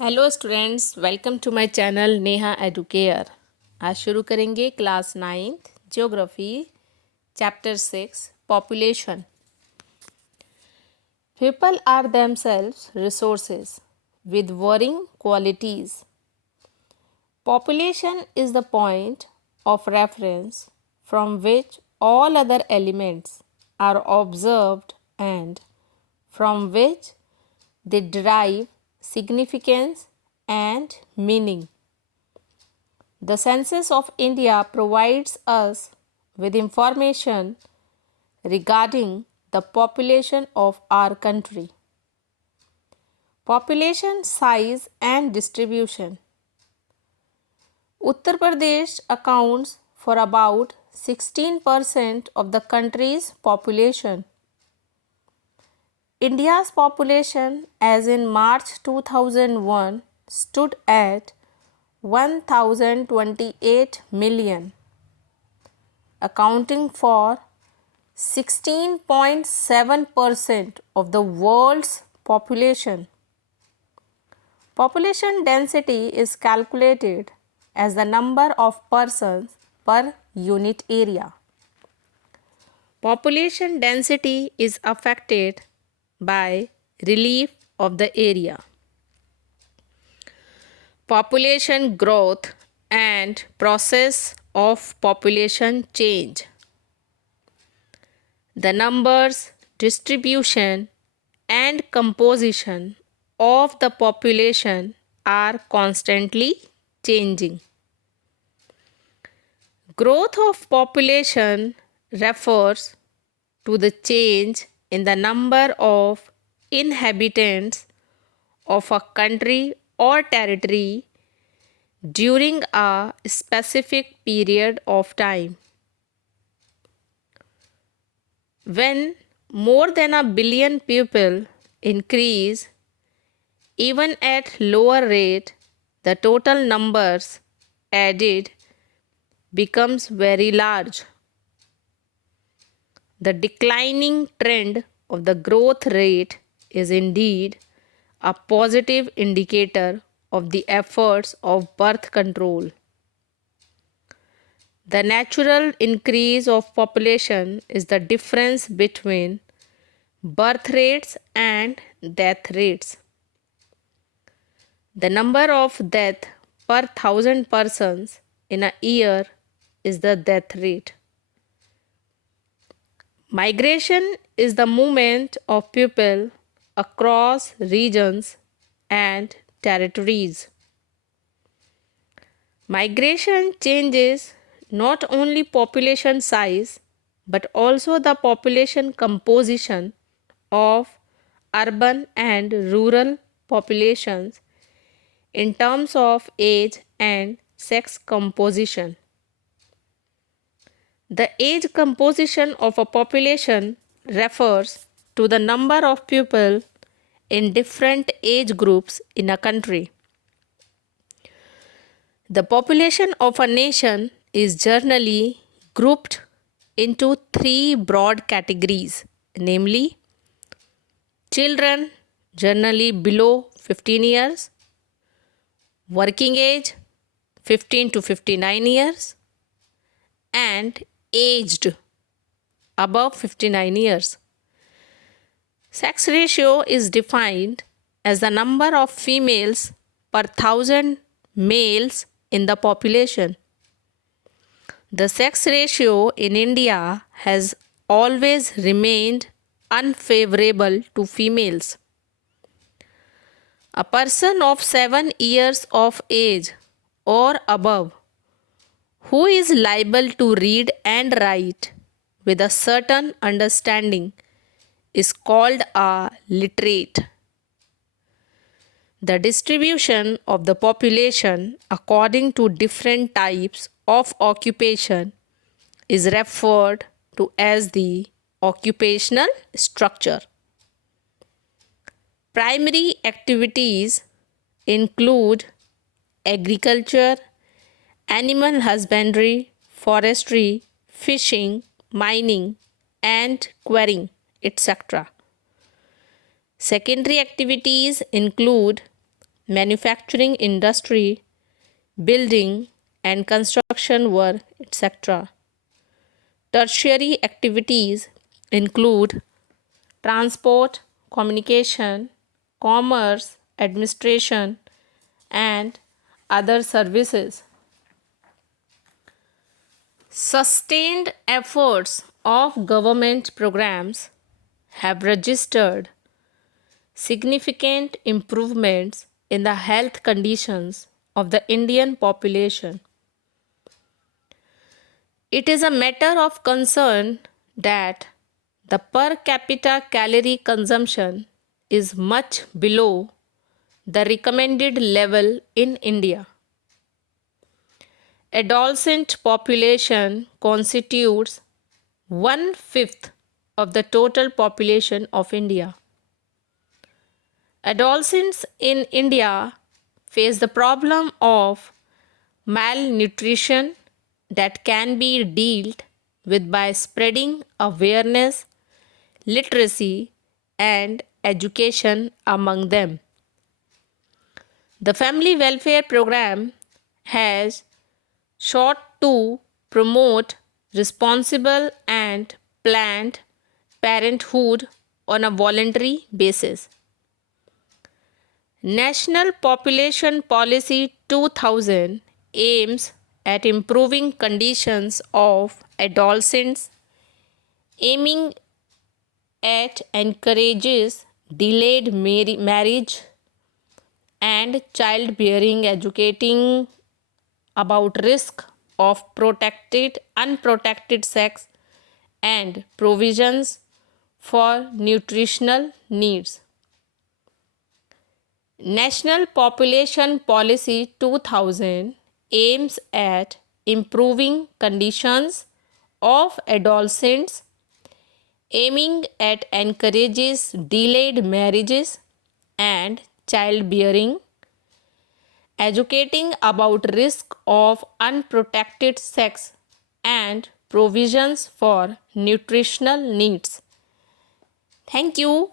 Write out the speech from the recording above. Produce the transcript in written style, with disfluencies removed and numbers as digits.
Hello students, welcome to my channel Neha Educare. आज शुरू करेंगे class 9th geography chapter 6 population. People are themselves resources with varying qualities. Population is the point of reference from which all other elements are observed and from which they derive significance and meaning. The Census of India provides us with information regarding the population of our country. Population size and distribution. Uttar Pradesh accounts for about 16% of the country's population. India's population as in March 2001 stood at 1028 million, accounting for 16.7% of the world's population. Population density is calculated as the number of persons per unit area. Population density is affected by relief of the area. Population growth and process of population change. The numbers, distribution, and composition of the population are constantly changing. Growth of population refers to the change in the number of inhabitants of a country or territory during a specific period of time. When more than a billion people increase, even at lower rate, the total numbers added becomes very large. The declining trend of the growth rate is indeed a positive indicator of the efforts of birth control. The natural increase of population is the difference between birth rates and death rates. The number of deaths per 1,000 persons in a year is the death rate. Migration is the movement of people across regions and territories. Migration changes not only population size but also the population composition of urban and rural populations in terms of age and sex composition. The age composition of a population refers to the number of people in different age groups in a country. The population of a nation is generally grouped into three broad categories, namely children, generally below 15 years, working age 15 to 59 years, and aged above 59 years. Sex ratio is defined as the number of females per 1,000 males in the population. The sex ratio in India has always remained unfavorable to females. A person of 7 years of age or above who is liable to read and write with a certain understanding is called a literate. The distribution of the population according to different types of occupation is referred to as the occupational structure. Primary activities include agriculture, animal husbandry, forestry, fishing, mining, and quarrying, etc. Secondary activities include manufacturing industry, building and construction work, etc. Tertiary activities include transport, communication, commerce, administration, and other services. Sustained efforts of government programs have registered significant improvements in the health conditions of the Indian population. It is a matter of concern that the per capita calorie consumption is much below the recommended level in India. Adolescent population constitutes one-fifth of the total population of India. Adolescents in India face the problem of malnutrition that can be dealt with by spreading awareness, literacy, and education among them. The Family Welfare Program has sought to promote responsible and planned parenthood on a voluntary basis. National Population Policy 2000 aims at improving conditions of adolescents, aiming at encourages delayed marriage and childbearing, educating about risk of unprotected sex, and provisions for nutritional needs. National Population Policy 2000 aims at improving conditions of adolescents, aiming at encourages delayed marriages and childbearing, educating about risk of unprotected sex, and provisions for nutritional needs. Thank you.